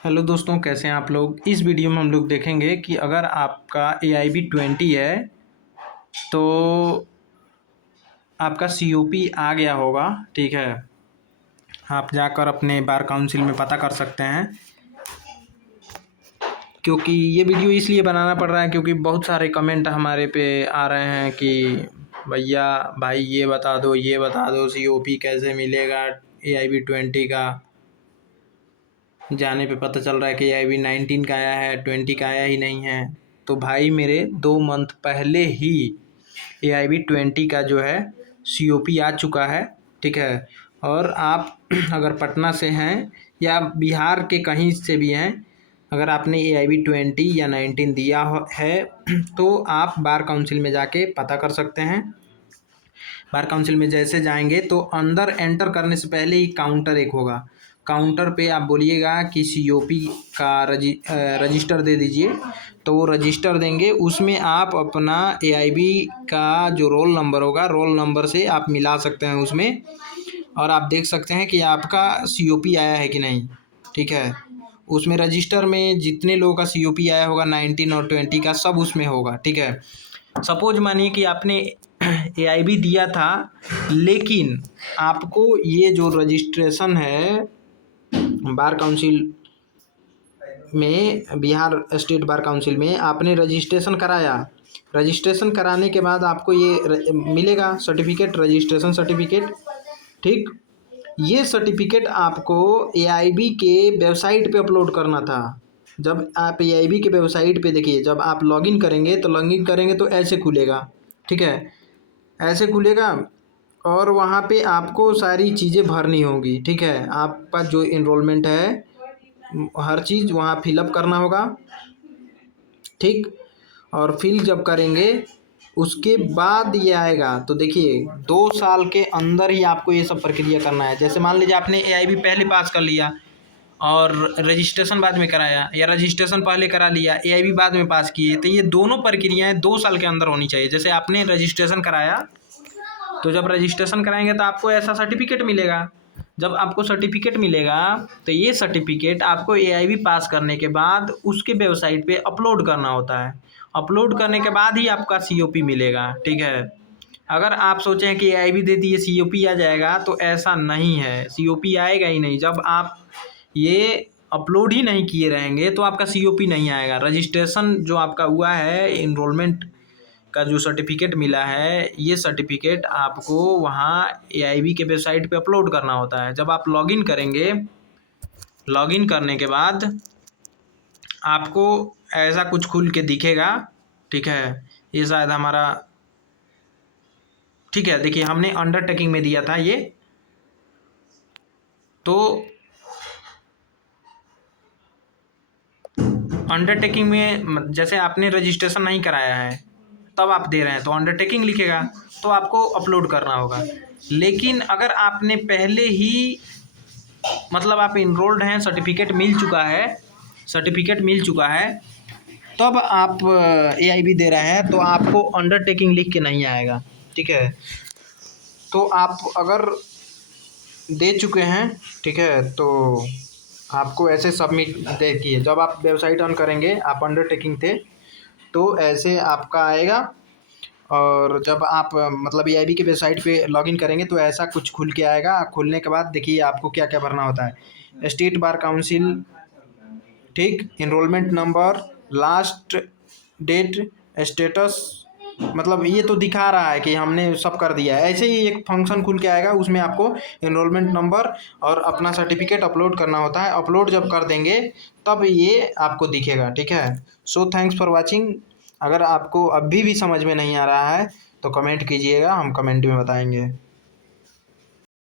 Hello दोस्तों, कैसे हैं आप लोग। इस वीडियो में हम लोग देखेंगे कि अगर आपका AIB 20 है तो आपका COP आ गया होगा। ठीक है, आप जाकर अपने बार काउंसिल में पता कर सकते हैं। क्योंकि ये वीडियो इसलिए बनाना पड़ रहा है क्योंकि बहुत सारे कमेंट हमारे पे आ रहे हैं कि भैया भाई ये बता दो COP कैसे मिलेगा। AIB 20 का जाने पे पता चल रहा है कि AIB 19 का आया है, 20 का आया ही नहीं है। तो भाई मेरे 2 मंथ पहले ही AIB 20 का जो है COP आ चुका है। ठीक है, और आप अगर पटना से हैं या बिहार के कहीं से भी हैं, अगर आपने AIB 20 या 19 दिया है तो आप बार काउंसिल में जाके पता कर सकते हैं। बार काउंसिल में जैसे जाएंगे तो अंदर एंटर करने से पहले ही काउंटर एक होगा। काउंटर पे आप बोलिएगा कि COP का रजिस्टर दे दीजिए, तो वो रजिस्टर देंगे। उसमें आप अपना AIB का जो रोल नंबर होगा, रोल नंबर से आप मिला सकते हैं उसमें, और आप देख सकते हैं कि आपका COP आया है कि नहीं। ठीक है, उसमें रजिस्टर में जितने लोगों का COP आया होगा 19 और 20 का सब उसमें होगा। ठीक है, सपोज मानिए कि आपने AIB दिया था, लेकिन आपको ये जो रजिस्ट्रेशन है बार काउंसिल में, बिहार स्टेट बार काउंसिल में आपने रजिस्ट्रेशन कराया। रजिस्ट्रेशन कराने के बाद आपको ये मिलेगा सर्टिफिकेट, रजिस्ट्रेशन सर्टिफिकेट। ठीक, ये सर्टिफिकेट आपको AIB के वेबसाइट पे अपलोड करना था। जब आप AIB के वेबसाइट पे देखिए, जब आप लॉगिन करेंगे तो ऐसे खुलेगा। ठीक है, ऐसे खुलेगा और वहाँ पे आपको सारी चीज़ें भरनी होगी। ठीक है, आपका जो इनरोलमेंट है हर चीज़ वहाँ फिलअप करना होगा। ठीक, और फिल जब करेंगे उसके बाद ये आएगा। तो देखिए 2 साल के अंदर ही आपको ये सब प्रक्रिया करना है। जैसे मान लीजिए आपने AIB पहले पास कर लिया और रजिस्ट्रेशन बाद में कराया, या रजिस्ट्रेशन पहले करा लिया AIB बाद में पास किए, तो ये दोनों प्रक्रियाएं 2 साल के अंदर होनी चाहिए। जैसे आपने रजिस्ट्रेशन कराया तो जब रजिस्ट्रेशन कराएंगे तो आपको ऐसा सर्टिफिकेट मिलेगा। जब आपको सर्टिफिकेट मिलेगा तो ये सर्टिफिकेट आपको AIB पास करने के बाद उसके वेबसाइट पे अपलोड करना होता है। अपलोड करने के बाद ही आपका COP मिलेगा। ठीक है, अगर आप सोचें कि AIB दे दिए COP आ जाएगा, तो ऐसा नहीं है। COP आएगा ही नहीं। जब आप ये अपलोड ही नहीं किए रहेंगे तो आपका COP नहीं आएगा। रजिस्ट्रेशन जो आपका हुआ है, इनरोलमेंट का जो सर्टिफिकेट मिला है, ये सर्टिफिकेट आपको वहाँ AIB के वेबसाइट पे अपलोड करना होता है। जब आप लॉगिन करेंगे, लॉगिन करने के बाद आपको ऐसा कुछ खुल के दिखेगा। ठीक है, ये शायद हमारा, ठीक है, देखिए हमने अंडरटेकिंग में दिया था ये, तो अंडरटेकिंग में जैसे आपने रजिस्ट्रेशन नहीं कराया है तब आप दे रहे हैं तो अंडरटेकिंग लिखेगा, तो आपको अपलोड करना होगा। लेकिन अगर आपने पहले ही, मतलब आप इनरोल्ड हैं, सर्टिफिकेट मिल चुका है, तब आप AIB दे रहे हैं तो आपको अंडरटेकिंग लिख के नहीं आएगा। ठीक है, तो आप अगर दे चुके हैं, ठीक है, तो आपको ऐसे सबमिट, देखिए जब आप वेबसाइट ऑन करेंगे, आप अंडरटेकिंग थे तो ऐसे आपका आएगा। और जब आप मतलब AIB की वेबसाइट पे लॉगिन करेंगे तो ऐसा कुछ खुल के आएगा। खुलने के बाद देखिए आपको क्या क्या भरना होता है। स्टेट बार काउंसिल, ठीक, enrolment number, last date, status, मतलब ये तो दिखा रहा है कि हमने सब कर दिया है। ऐसे ही एक फंक्शन खुल के आएगा, उसमें आपको इनरोलमेंट नंबर और अपना सर्टिफिकेट अपलोड करना होता है। अपलोड जब कर देंगे तब ये आपको दिखेगा। ठीक है, सो थैंक्स फॉर वाचिंग। अगर आपको अभी भी समझ में नहीं आ रहा है तो कमेंट कीजिएगा, हम कमेंट में बताएंगे।